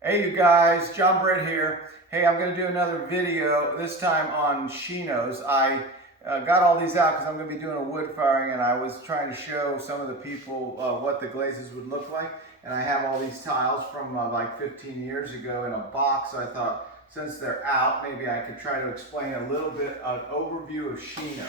Hey you guys, John Britt here. Hey, I'm going to do another video, this time on Shinos. I got all these out because I'm going to be doing a wood firing, and I was trying to show some of the people what the glazes would look like. And I have all these tiles from like 15 years ago in a box, so I thought since they're out, maybe I could try to explain a little bit, an overview of Shinos.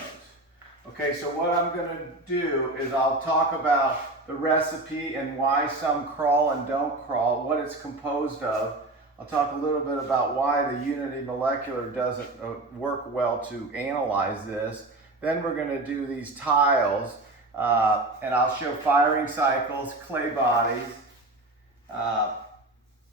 Okay, so what I'm going to do is I'll talk about the recipe and why some crawl and don't crawl, what it's composed of. I'll talk a little bit about why the Unity molecular doesn't work well to analyze this. Then we're going to do these tiles, and I'll show firing cycles, clay bodies,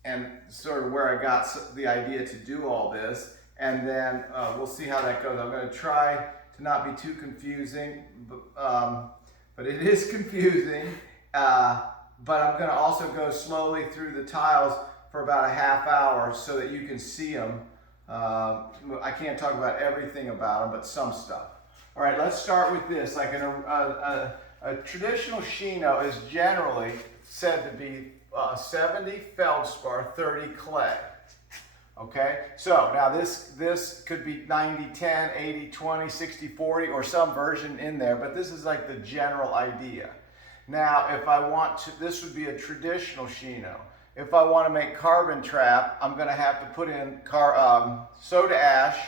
and sort of where I got the idea to do all this. And then we'll see how that goes. I'm going to try to not be too confusing, but it is confusing. But I'm going to also go slowly through the tiles for about a half hour so that you can see them. I can't talk about everything about them, but some stuff. All right, let's start with this. Like a traditional Shino is generally said to be 70 feldspar, 30 clay. Okay, so now this could be 90-10, 80-20, 60-40, or some version in there, but this is like the general idea. Now, if I want to, this would be a traditional Shino. If I want to make carbon trap, I'm going to have to put in soda ash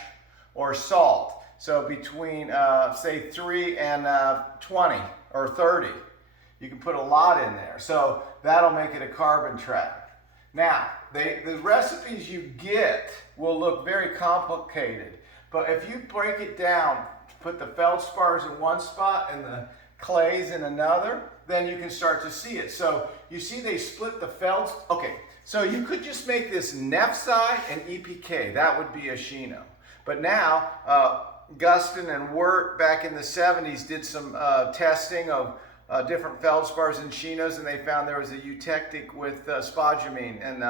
or salt. So between, say, 3 and 20 or 30, you can put a lot in there. So that'll make it a carbon trap. Now, the recipes you get will look very complicated, but if you break it down, put the feldspars in one spot and the clays in another, then you can start to see it. So you see they split the felds. Okay, so you could just make this Nefsi and EPK. That would be a Shino. But now, Guston and Wirt back in the 70s did some testing of different feldspars and Shinos, and they found there was a eutectic with spodumene and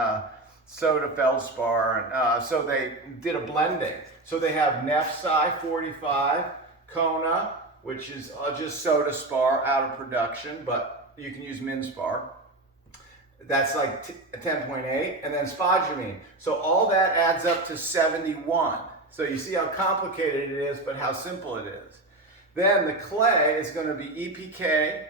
soda feldspar, and so they did a blending. So they have Nefsi 45, Kona, which is just soda spar out of production, but you can use Minspar. That's like 10.8, and then spodumene. So all that adds up to 71. So you see how complicated it is, but how simple it is. Then the clay is going to be EPK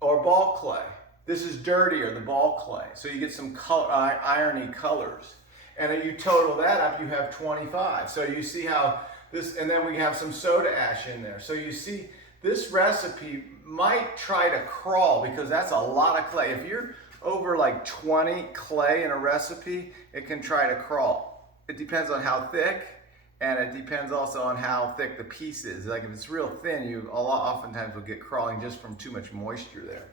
or ball clay. This is dirtier, the ball clay. So you get some irony colors. And then you total that up, you have 25. So you see how this, and then we have some soda ash in there. So you see this recipe might try to crawl because that's a lot of clay. If you're over like 20 clay in a recipe, it can try to crawl. It depends on how thick. And it depends also on how thick the piece is. Like if it's real thin, you oftentimes will get crawling just from too much moisture there.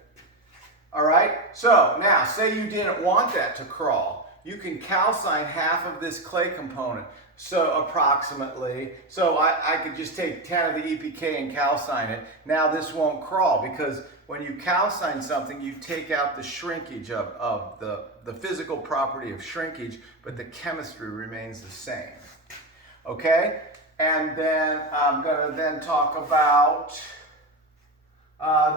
All right, so now say you didn't want that to crawl. You can calcine half of this clay component, so approximately. So I could just take 10 of the EPK and calcine it. Now this won't crawl because when you calcine something, you take out the shrinkage of the physical property of shrinkage, but the chemistry remains the same. Okay, and then I'm going to then talk about,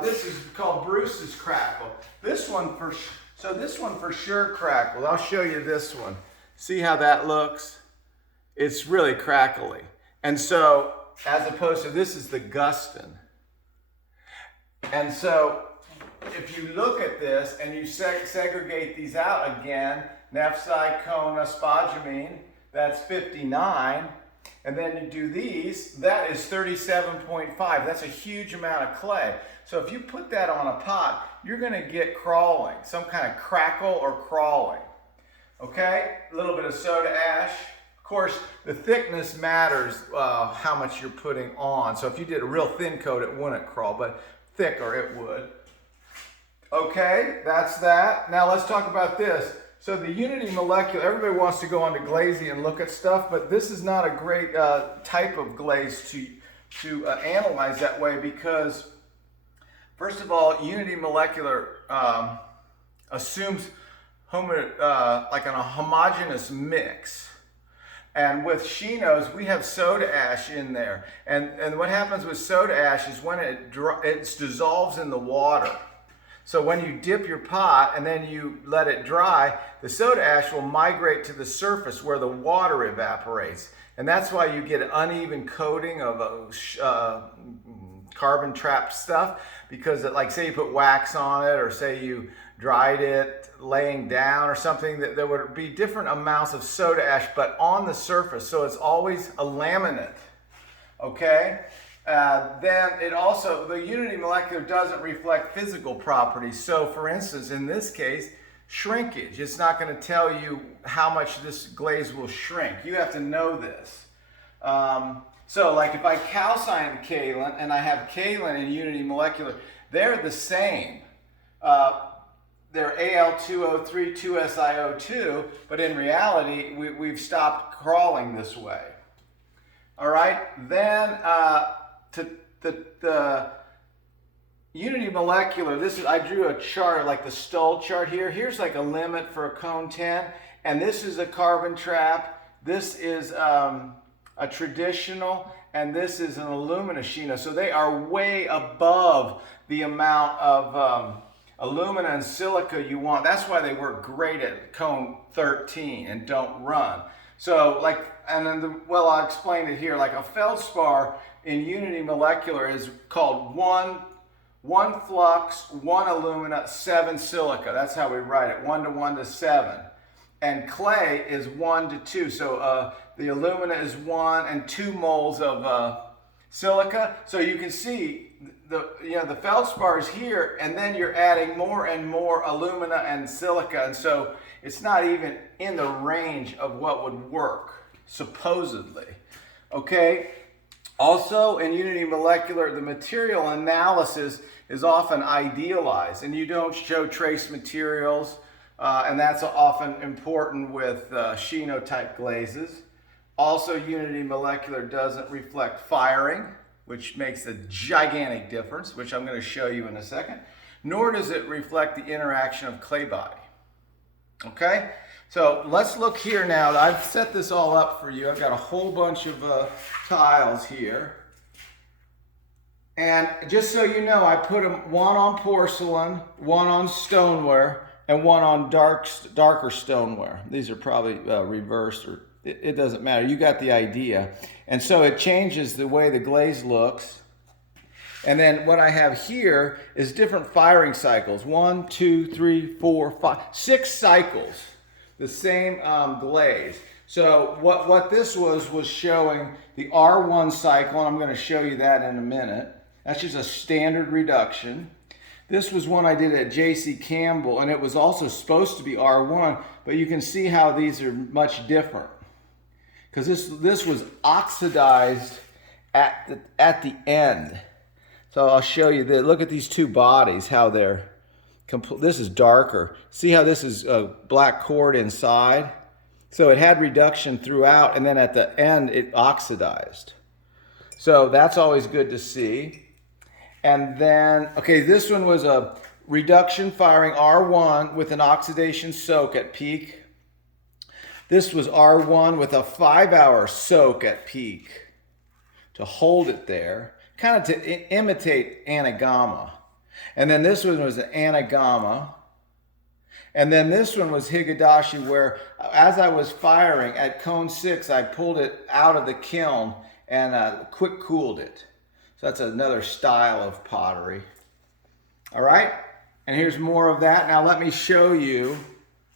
this is called Bruce's Crackle. This one for sure Crackle. I'll show you this one. See how that looks? It's really crackly. And so, as opposed to this is the Guston. And so, if you look at this and you segregate these out again, Nefsi, Kona, spodumene, that's 59, and then you do these, that is 37.5. That's a huge amount of clay. So if you put that on a pot, you're going to get crawling, some kind of crackle or crawling. Okay, a little bit of soda ash. Of course, the thickness matters how much you're putting on. So if you did a real thin coat, it wouldn't crawl, but thicker it would. Okay, that's that. Now let's talk about this. So the Unity molecular, everybody wants to go onto Glazing and look at stuff, but this is not a great type of glaze to analyze that way because, first of all, Unity molecular assumes like a homogeneous mix. And with Shinos, we have soda ash in there. And what happens with soda ash is when it dissolves in the water, So when you dip your pot and then you let it dry, the soda ash will migrate to the surface where the water evaporates. And that's why you get an uneven coating of carbon trapped stuff, because like say you put wax on it, or say you dried it laying down or something, that there would be different amounts of soda ash but on the surface, so it's always a laminate. Okay, then it also, the unity molecular doesn't reflect physical properties. So for instance, in this case, shrinkage, it's not going to tell you how much this glaze will shrink. You have to know this. So like if I calcine kaolin and I have kaolin in unity molecular, they're the same. They're Al2O3, 2SiO2, but in reality, we've stopped crawling this way. All right, then the unity molecular, I drew a chart, like the stall chart here. Here's like a limit for a cone 10, and this is a carbon trap. This is a traditional, and this is an alumina Shino. So they are way above the amount of alumina and silica you want. That's why they work great at cone 13 and don't run. So like, and then well, I'll explain it here. Like a feldspar in unity molecular is called one flux, 1 alumina, 7 silica. That's how we write it, 1 to 1 to 7. And clay is 1 to 2. So the alumina is 1 and 2 moles of silica. So you can see the feldspar is here, and then you're adding more and more alumina and silica, and so it's not even in the range of what would work, supposedly. Okay? Also, in unity molecular, the material analysis is often idealized, and you don't show trace materials, and that's often important with Shino type glazes. Also, unity molecular doesn't reflect firing, which makes a gigantic difference, which I'm going to show you in a second. Nor does it reflect the interaction of clay body. Okay, so let's look here now. I've set this all up for you. I've got a whole bunch of tiles here. And just so you know, I put them one on porcelain, one on stoneware, and one on darker stoneware. These are probably reversed, or it doesn't matter. You got the idea. And so it changes the way the glaze looks. And then what I have here is different firing cycles. 1, 2, 3, 4, 5, 6 cycles. The same glaze. So what this was showing the R1 cycle, and I'm going to show you that in a minute. That's just a standard reduction. This was one I did at J.C. Campbell, and it was also supposed to be R1, but you can see how these are much different. Because this was oxidized at the end. So I'll show you that. Look at these two bodies, how they're this is darker. See how this is black cord inside? So it had reduction throughout, and then at the end it oxidized. So that's always good to see. And then, okay, this one was a reduction firing R1 with an oxidation soak at peak. This was R1 with a 5-hour soak at peak to hold it there, kind of to imitate Anagama. And then this one was an Anagama. And then this one was Higadashi, where as I was firing at cone 6, I pulled it out of the kiln and quick cooled it. So that's another style of pottery. All right, and here's more of that. Now let me show you.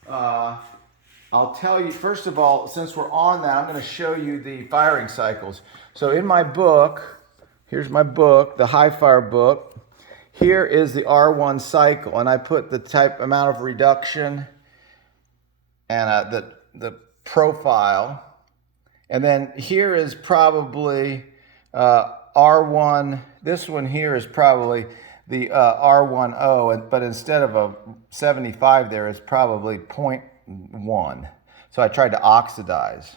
I'll tell you, first of all, since we're on that, I'm going to show you the firing cycles. So in my book, here's my book, the High Fire book. Here is the R1 cycle, and I put the amount of reduction and the profile. And then here is probably R1, this one here is probably the R10, but instead of a 75 there, it's probably 0.1. So I tried to oxidize.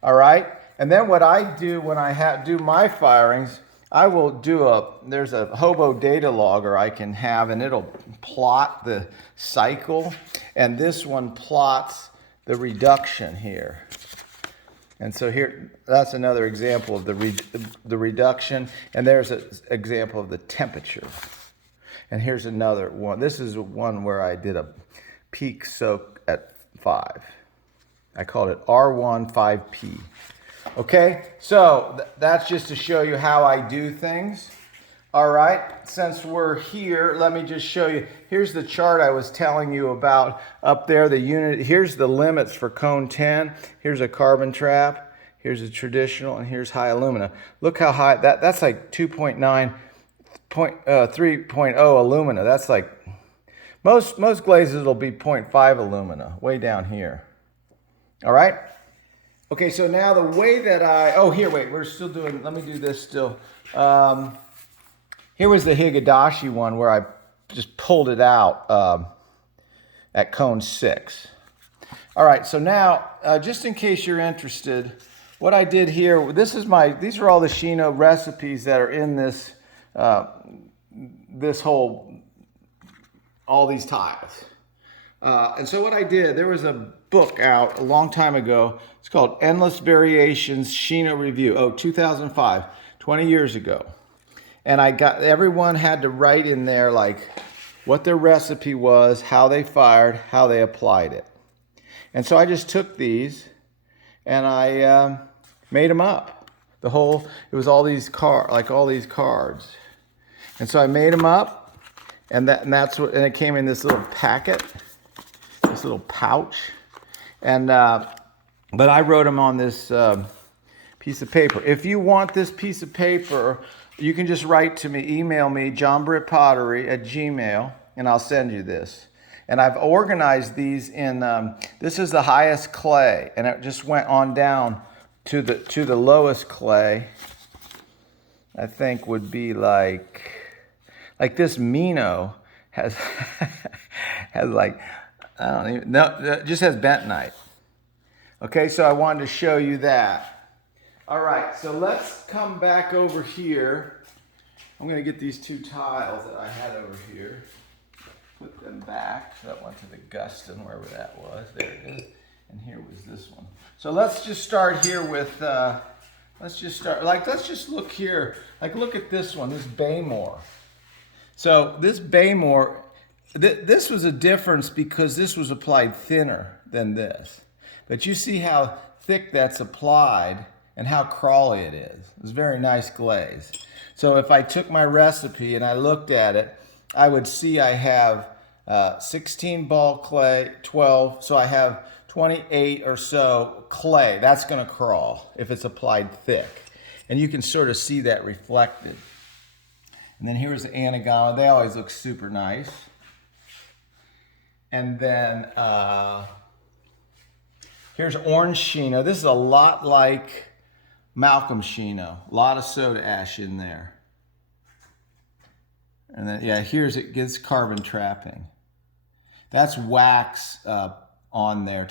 All right, and then what I do when I do my firings, I will do there's a hobo data logger I can have, and it'll plot the cycle, and this one plots the reduction here. And so here, that's another example of the reduction, and there's an example of the temperature. And here's another one. This is one where I did a peak soak at 5. I called it R1 5P. Okay, so that's just to show you how I do things. All right, since we're here, let me just show you. Here's the chart I was telling you about up there, the unit. Here's the limits for cone 10. Here's a carbon trap. Here's a traditional, and here's high alumina. Look how high, that's like 2.9, 3.0 alumina. That's like, most glazes will be 0.5 alumina, way down here. All right? Okay, so now the way that here, wait, we're still doing, let me do this still. Here was the Higadashi one where I just pulled it out at cone 6. All right, so now, just in case you're interested, what I did here, these are all the Shino recipes that are in this, all these tiles. And so what I did, there was a book out a long time ago. It's called Endless Variations Shino Review. 2005, 20 years ago. And everyone had to write in there like what their recipe was, how they fired, how they applied it. And so I just took these and I made them up. It was all these cards. And so I made them up, and it came in this little packet, this little pouch. And but I wrote them on this piece of paper. If you want this piece of paper, you can just write to me, email me, johnbrittpottery@gmail, and I'll send you this. And I've organized these in, this is the highest clay, and it just went on down to the lowest clay. I think would be like this Mino has, has like, I don't even know, it just has bentonite. Okay, so I wanted to show you that. All right, so let's come back over here. I'm going to get these 2 tiles that I had over here, put them back. So that went to the Guston, wherever that was. There it is. And here was this one. So let's just start here with, let's just look here. Like, look at this one, this Baymore. So this Baymore, this was a difference because this was applied thinner than this. But you see how thick that's applied and how crawly it is. It's very nice glaze. So if I took my recipe and I looked at it, I would see I have 16 ball clay, 12, so I have 28 or so clay. That's gonna crawl if it's applied thick. And you can sort of see that reflected. And then here's the Anagama. They always look super nice. And then here's orange Shino. This is a lot like Malcolm Shino. A lot of soda ash in there. And then, yeah, here's it gets carbon trapping. That's wax on there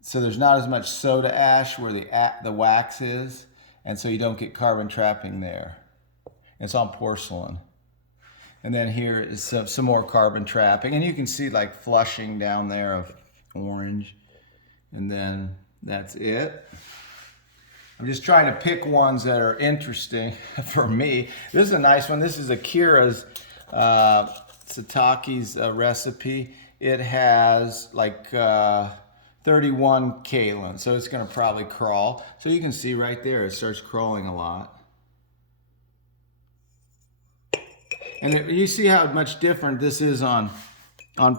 so there's not as much soda ash where the wax is, and so you don't get carbon trapping there. It's on porcelain. And then here is some more carbon trapping, and you can see like flushing down there of orange. And then that's it. I'm just trying to pick ones that are interesting for me. This is a nice one. This is Akira's Sataki's recipe. It has like 31 kaolin, so it's going to probably crawl. So you can see right there, it starts crawling a lot. And you see how much different this is on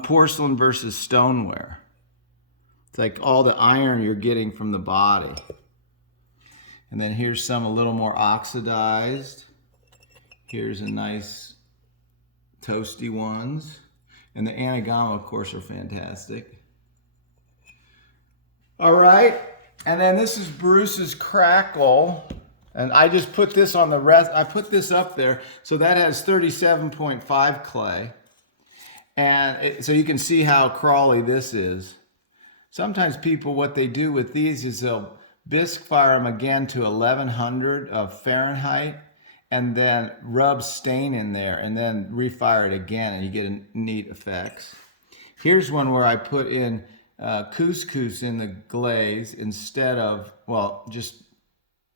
porcelain versus stoneware. It's like all the iron you're getting from the body. And then here's some a little more oxidized. Here's a nice toasty ones. And the Anagama, of course, are fantastic. All right. And then this is Bruce's Crackle. And I just put this on the rest. I put this up there. So that has 37.5 clay. And so you can see how crawly this is. Sometimes people, what they do with these is they'll bisque fire them again to 1100 of Fahrenheit and then rub stain in there and then refire it again and you get a neat effects. Here's one where I put in couscous in the glaze instead of, well, just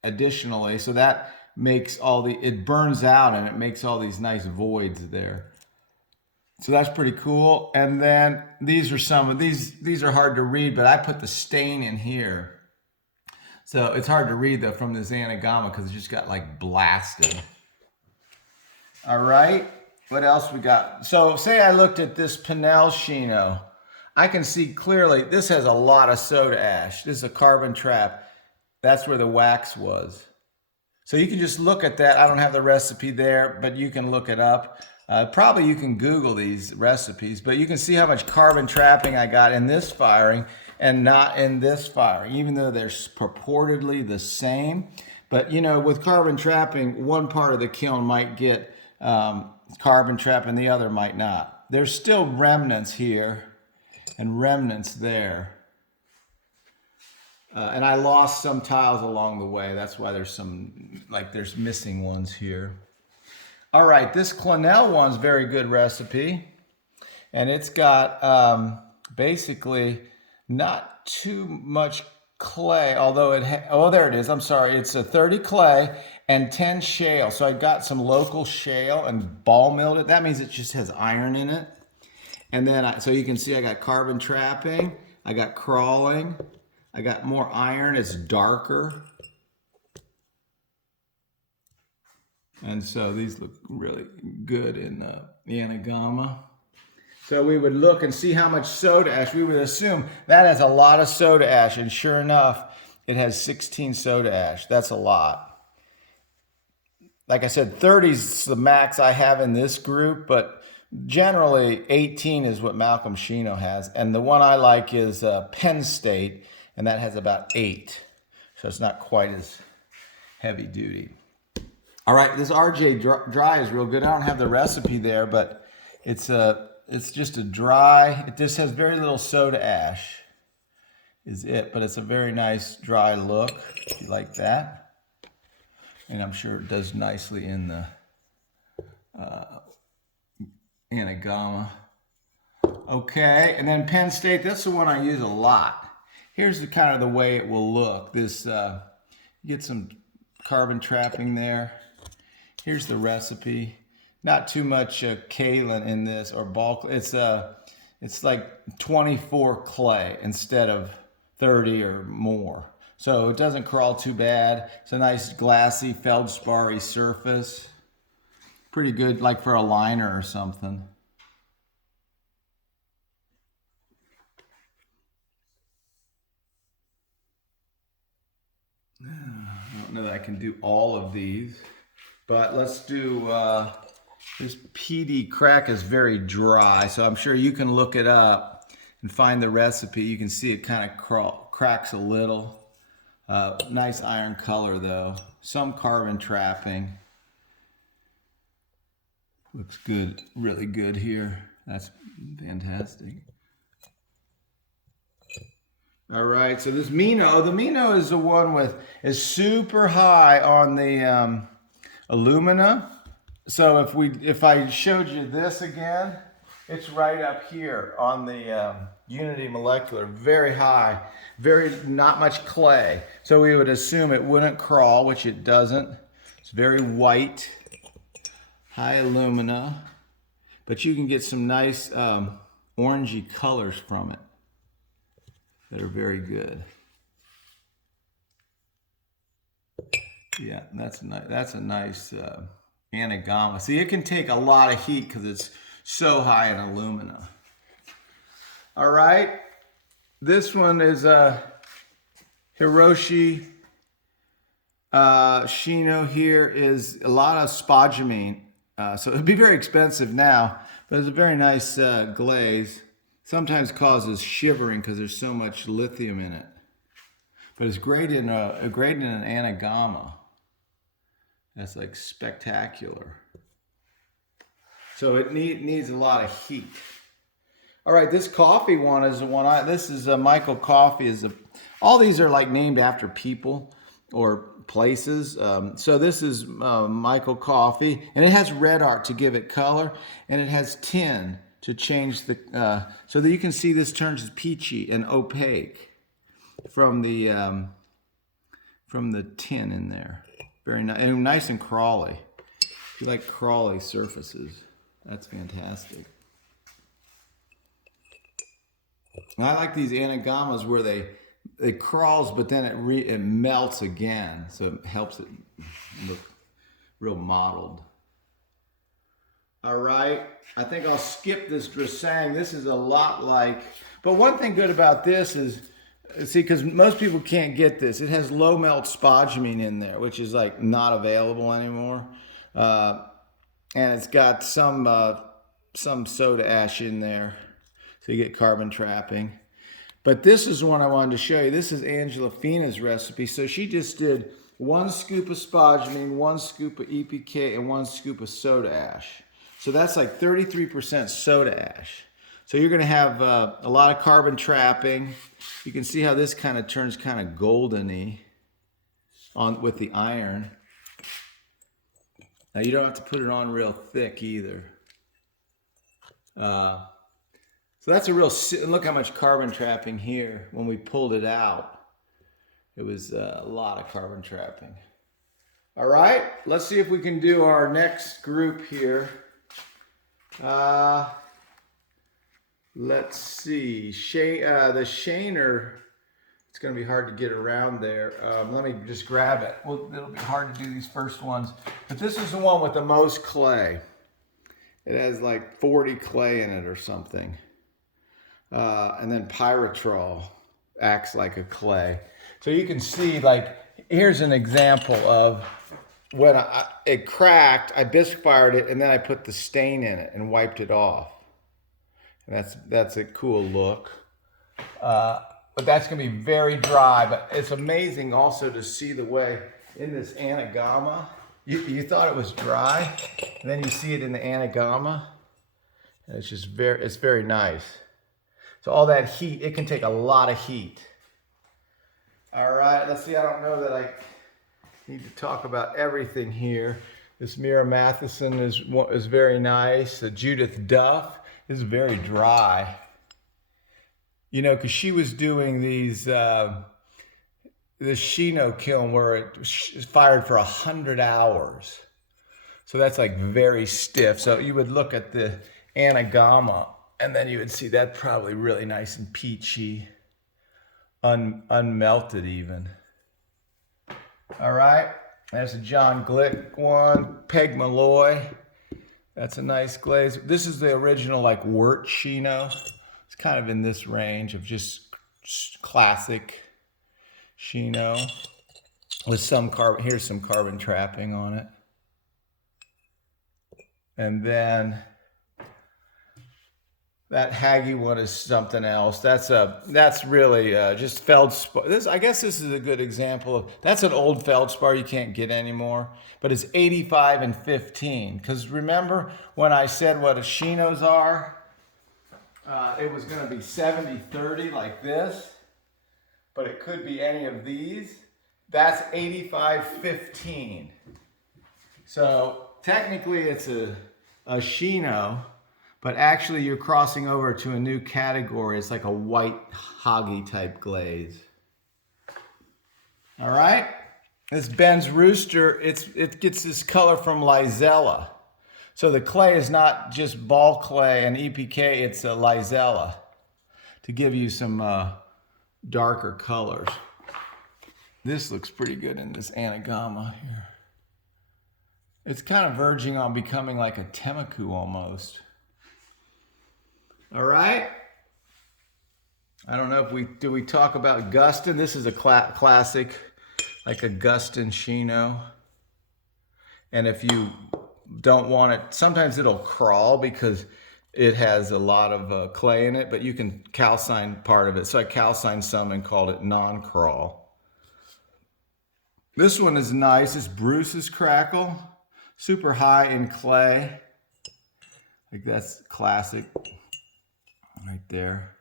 additionally. So that makes it burns out and it makes all these nice voids there. So that's pretty cool. And then these are some of these are hard to read, but I put the stain in here. So it's hard to read though from this Anagama because it just got like blasted. All right, what else we got? So say I looked at this Pinel Shino. I can see clearly this has a lot of soda ash. This is a carbon trap. That's where the wax was. So you can just look at that. I don't have the recipe there, but you can look it up. Probably you can Google these recipes, but you can see how much carbon trapping I got in this firing and not in this firing, even though they're purportedly the same. But you know, with carbon trapping, one part of the kiln might get carbon trap and the other might not. There's still remnants here and remnants there. And I lost some tiles along the way. That's why there's some, like there's missing ones here. All right, this Cornell one's very good recipe. And it's got basically not too much clay, although oh, there it is. I'm sorry. It's a 30 clay and 10 shale. So I got some local shale and ball milled it. That means it just has iron in it. And then, so you can see I got carbon trapping. I got crawling. I got more iron, it's darker. And so these look really good in the Anagama. So we would look and see how much soda ash. We would assume that has a lot of soda ash, and sure enough, it has 16 soda ash. That's a lot. Like I said, 30 is the max I have in this group, but generally 18 is what Malcolm Shino has. And the one I like is Penn State. And that has about 8. So it's not quite as heavy duty. All right, this RJ dry is real good. I don't have the recipe there, but it's just a dry. It just has very little soda ash is it, but it's a very nice dry look if you like that. And I'm sure it does nicely in the Anagama. Okay, and then Penn State, that's the one I use a lot. Here's the kind of the way it will look. This you get some carbon trapping there. Here's the recipe. Not too much kaolin in this or ball. It's like 24 clay instead of 30 or more. So it doesn't crawl too bad. It's a nice glassy feldspar-y surface. Pretty good, like for a liner or something. I don't know that I can do all of these, but let's do, this PD crack is very dry, so I'm sure you can look it up and find the recipe. You can see it kind of cracks a little. Nice iron color though. Some carbon trapping. Looks good, really good here. That's fantastic. All right, so this Mino, the Mino is the one is super high on the alumina. So if I showed you this again, it's right up here on the Unity Molecular, very high, not much clay. So we would assume it wouldn't crawl, which it doesn't. It's very white, high alumina, but you can get some nice orangey colors from it that are very good. Yeah, that's a nice Anagama. See, it can take a lot of heat because it's so high in alumina. All right, this one is Hiroshi. Shino here is a lot of spodumene. So it'd be very expensive now, but it's a very nice glaze. Sometimes causes shivering because there's so much lithium in it. But it's great in an Anagama. That's like spectacular. So it needs a lot of heat. All right, this coffee one is the one this is Michael Coffee. All these are like named after people or places. So this is Michael Coffee, and it has red art to give it color, and it has tin to change the, so that you can see this turns peachy and opaque from the tin in there. Very nice, and nice and crawly. If you like crawly surfaces, that's fantastic. And I like these Anagamas where it crawls, but then it melts again, so it helps it look real mottled. All right, I think I'll skip this dressang. This is a lot like, but one thing good about this is, see, because most people can't get this, it has low melt spodumene in there, which is like not available anymore. And it's got some soda ash in there, so you get carbon trapping. But this is the one I wanted to show you. This is Angelafina's recipe. So she just did 1 scoop of spodumene, 1 scoop of EPK, and 1 scoop of soda ash. So that's like 33% soda ash. So you're gonna have a lot of carbon trapping. You can see how this kind of turns kind of golden-y with the iron. Now you don't have to put it on real thick either. So that's a real, look how much carbon trapping here. When we pulled it out, it was a lot of carbon trapping. All right, let's see if we can do our next group here. Let's see, the Shaner, it's gonna be hard to get around there. Let me just grab it. Well, it'll be hard to do these first ones, but this is the one with the most clay. It has like 40 clay in it or something. And then pyrotrol acts like a clay. So you can see, like, here's an example of when it cracked, I bisque fired it, and then I put the stain in it and wiped it off. And that's a cool look. But that's gonna be very dry, but it's amazing also to see the way in this Anagama, you thought it was dry, and then you see it in the Anagama, and it's just it's very nice. So all that heat, it can take a lot of heat. All right, let's see, I don't know that I need to talk about everything here. This Mira Matheson is very nice. Judith Duff is very dry. You know, because she was doing these, this Shino kiln where it fired for 100 hours. So that's like very stiff. So you would look at the Anagama, and then you would see that probably really nice and peachy, unmelted even. All right, there's a John Glick one, Peg Malloy. That's a nice glaze. This is the original like wort Chino. It's kind of in this range of just classic Chino with some carbon. Here's some carbon trapping on it. And then that Haggy one is something else. That's really just feldspar. I guess this is a good example of, that's an old feldspar you can't get anymore, but it's 85 and 15. Because remember when I said what a Chinos are? It was going to be 70-30 like this, but it could be any of these. That's 85-15. So technically it's a Chino, but actually you're crossing over to a new category. It's like a white Haggy type glaze. All right, this Ben's Rooster, it gets this color from Lizella. So the clay is not just ball clay and EPK, it's a Lizella to give you some darker colors. This looks pretty good in this Anagama here. It's kind of verging on becoming like a Temaku almost. All right. I don't know if we talk about Guston. This is a classic, like a Guston Chino. And if you don't want it, sometimes it'll crawl because it has a lot of clay in it, but you can calcine part of it. So I calcined some and called it non-crawl. This one is nice. It's Bruce's Crackle. Super high in clay. Like that's classic right there.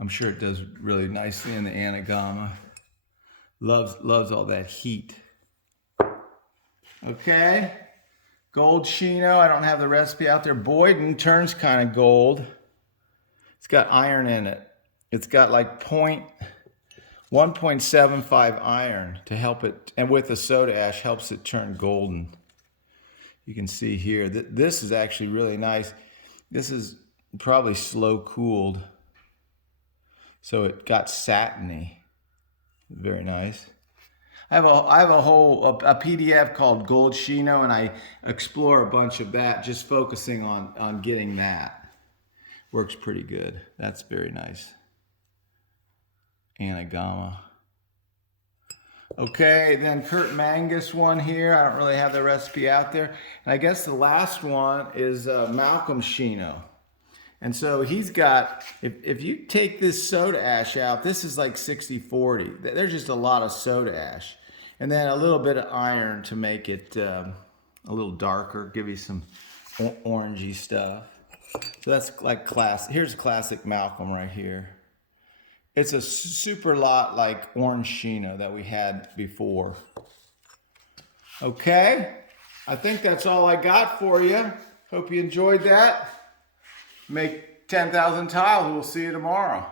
I'm sure it does really nicely in the Anagama. Loves all that heat. Okay. Gold Chino. I don't have the recipe out there. Boyden turns kind of gold. It's got iron in it. It's got like 1.75 iron to help it, and with the soda ash helps it turn golden. You can see here that this is actually really nice. This is probably slow cooled. So it got satiny. Very nice. I have a whole PDF called Gold Shino, and I explore a bunch of that, just focusing on getting that. Works pretty good. That's very nice. Anagama. Okay, then Kurt Mangus one here. I don't really have the recipe out there. And I guess the last one is Malcolm Shino. And so he's got, if you take this soda ash out, this is like 60-40. There's just a lot of soda ash. And then a little bit of iron to make it a little darker, give you some orangey stuff. So that's like classic. Here's classic Malcolm right here. It's a super lot like orange Shino that we had before. Okay, I think that's all I got for you. Hope you enjoyed that. Make 10,000 tiles. We'll see you tomorrow.